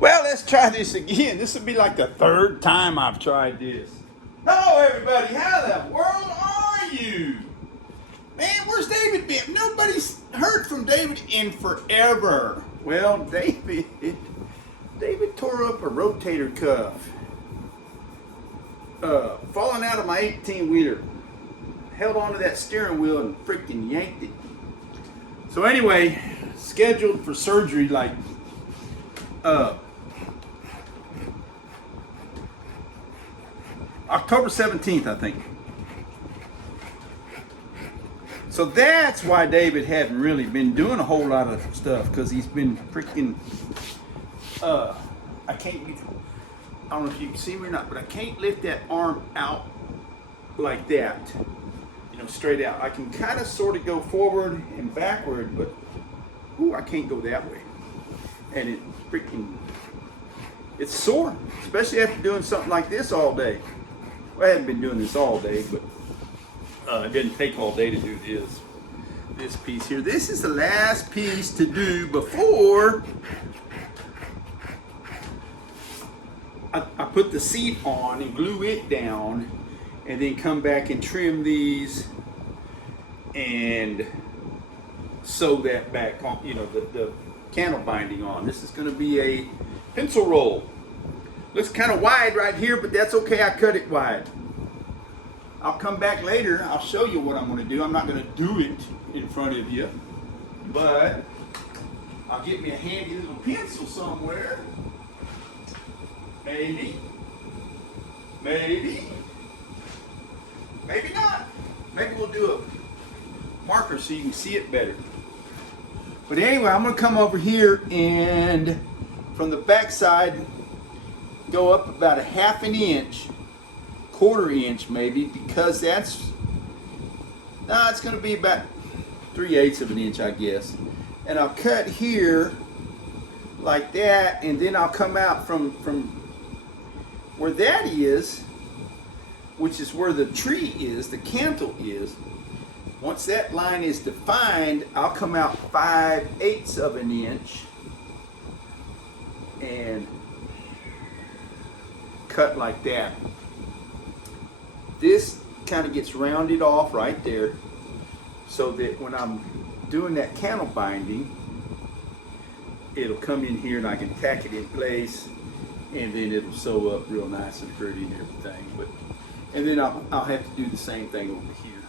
Well, let's try this again. This will be like the third time I've tried this. Hello, everybody. How the world are you? Man, where's David been? Nobody's heard from David in forever. Well, David tore up a rotator cuff. Falling out of my 18-wheeler. Held onto that steering wheel and freaking yanked it. So anyway, scheduled for surgery like October 17th, I think. So that's why David hadn't really been doing a whole lot of stuff, because he's been freaking, I don't know if you can see me or not, but I can't lift that arm out like that, straight out. I can kind of sort of go forward and backward, but I can't go that way. And it's sore, especially after doing something like this all day. Well, I haven't been doing this all day, but it didn't take all day to do this piece here. This is the last piece to do before I put the seat on and glue it down, and then come back and trim these and sew that back on, the candle binding on. This is going to be a pencil roll. Looks kind of wide right here, but that's okay. I cut it wide. I'll come back later. I'll show you what I'm going to do. I'm not going to do it in front of you, but I'll get me a handy little pencil somewhere. Maybe not. Maybe we'll do a marker so you can see it better. But anyway, I'm going to come over here and from the back side go up about a half an inch, quarter inch maybe, because it's going to be about 3/8 of an inch, I guess. And I'll cut here like that, and then I'll come out from where that is, which is where the tree is, the cantle is. Once that line is defined, I'll come out 5/8 of an inch and cut like that. This kind of gets rounded off right there, so that when I'm doing that candle binding, it'll come in here and I can tack it in place, and then it'll sew up real nice and pretty and everything. And then I'll have to do the same thing over here.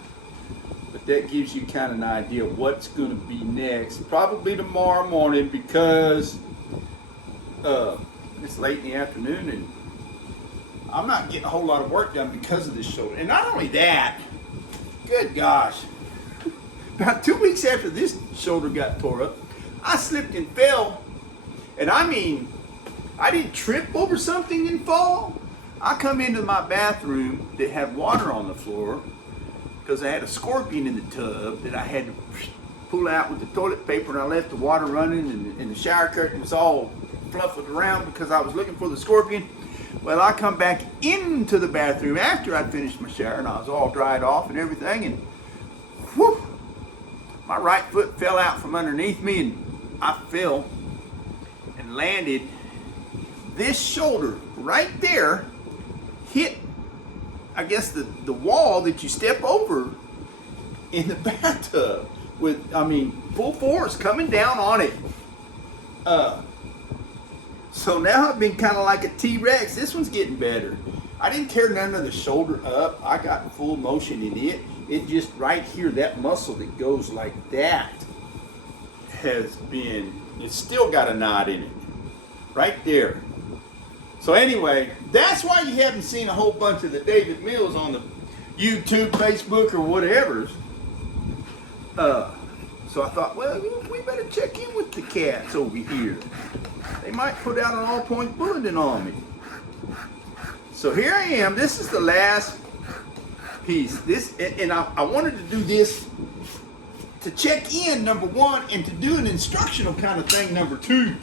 But that gives you kind of an idea of what's going to be next. Probably tomorrow morning, because it's late in the afternoon and I'm not getting a whole lot of work done because of this shoulder. And not only that, good gosh, about 2 weeks after this shoulder got tore up, I slipped and fell. And I mean, I didn't trip over something and fall. I come into my bathroom that had water on the floor because I had a scorpion in the tub that I had to pull out with the toilet paper, and I left the water running, and the shower curtain was all fluffed around because I was looking for the scorpion. Well, I come back into the bathroom after I'd finished my shower, and I was all dried off and everything, and whew, my right foot fell out from underneath me, and I fell and landed. This shoulder right there hit, I guess, the wall that you step over in the bathtub with, full force coming down on it. So now I've been kind of like a T-Rex. This one's getting better. I didn't tear none of the shoulder up. I got full motion in it. It just right here, that muscle that goes like that it's still got a knot in it. Right there. So anyway, that's why you haven't seen a whole bunch of the David Mills on the YouTube, Facebook, or whatever. So I thought, well, we better check in with the cats over here. They might put out an all-point bulletin on me. So here I am. This is the last piece. And I wanted to do this to check in, number one, and to do an instructional kind of thing, number two.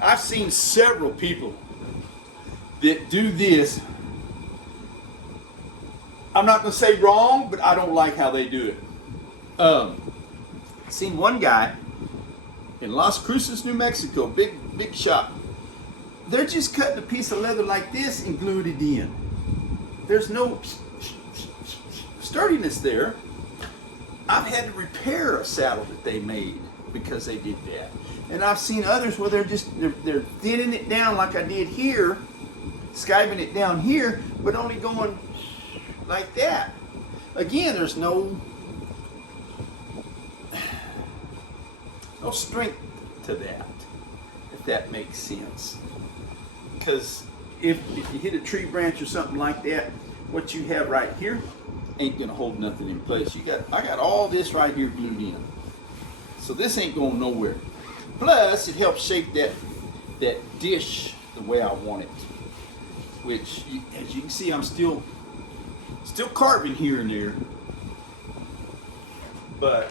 I've seen several people that do this. I'm not going to say wrong, but I don't like how they do it. Seen one guy in Las Cruces, New Mexico, big shop. they're just cutting a piece of leather like this and glued it in. There's no sturdiness there. I've had to repair a saddle that they made because they did that. And I've seen others where they're thinning it down like I did here, skiving it down here, but only going like that. Again, there's no strength to that, if that makes sense. Because if you hit a tree branch or something like that, what you have right here ain't gonna hold nothing in place. I got all this right here glued in, so this ain't going nowhere. Plus, it helps shape that dish the way I want it. Which, as you can see, I'm still carving here and there. But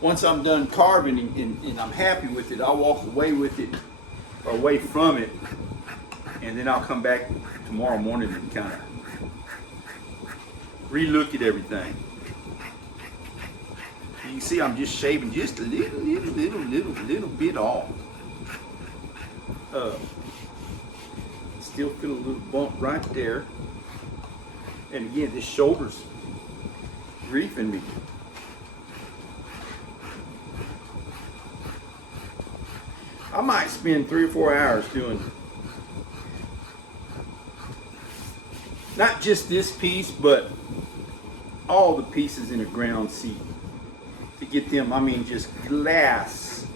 once I'm done carving and I'm happy with it, I'll walk away with it, or away from it, and then I'll come back tomorrow morning and kind of re-look at everything. You can see I'm just shaving just a little bit off. Still feel a little bump right there. And again, this shoulder's griefing me. I might spend 3 or 4 hours doing not just this piece, but all the pieces in a ground seat to get them, I mean, just glass.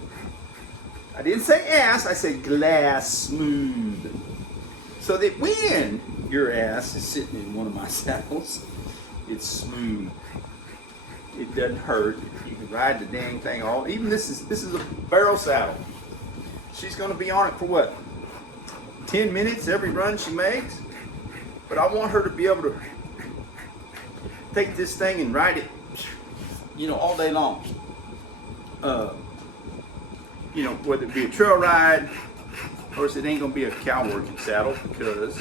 I didn't say ass, I said glass smooth. So that when your ass is sitting in one of my saddles, it's smooth. It doesn't hurt. You can ride the dang thing all. Even this is a barrel saddle. She's going to be on it for what? 10 minutes every run she makes. But I want her to be able to take this thing and ride it, all day long. Whether it be a trail ride, of course it ain't gonna be a cow working saddle because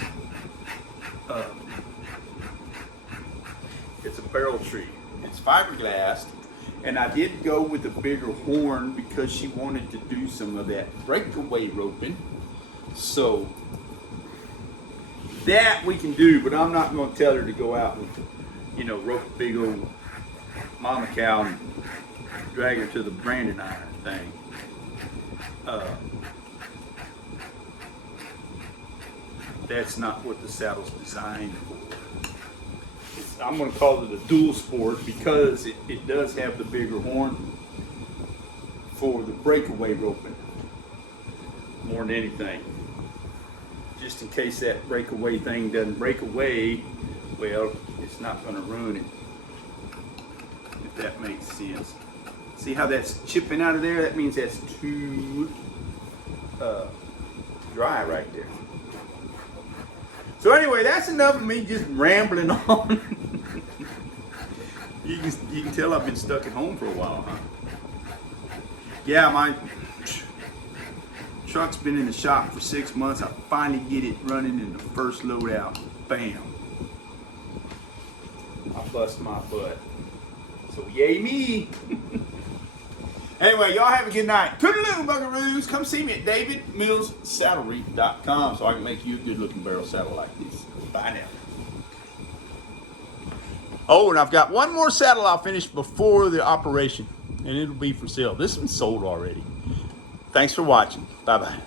it's a barrel tree. It's fiberglass, and I did go with a bigger horn because she wanted to do some of that breakaway roping. So that we can do, but I'm not going to tell her to go out and, rope a big old mama cow and drag her to the branding iron thing. That's not what the saddle's designed for. I'm going to call it a dual sport because it does have the bigger horn for the breakaway roping more than anything. Just in case that breakaway thing doesn't break away, well, it's not going to ruin it, if that makes sense. See how that's chipping out of there? That means that's too dry right there. So anyway, that's enough of me just rambling on. You can tell I've been stuck at home for a while, huh? Yeah, my truck's been in the shop for 6 months. I finally get it running in the first load out. Bam. I bust my butt. So yay me. Anyway, y'all have a good night. Toodaloo, buckaroos. Come see me at davidmillssaddlery.com so I can make you a good looking barrel saddle like this. Bye now. Oh, and I've got one more saddle I'll finish before the operation, and it'll be for sale. This one's sold already. Thanks for watching. Bye-bye.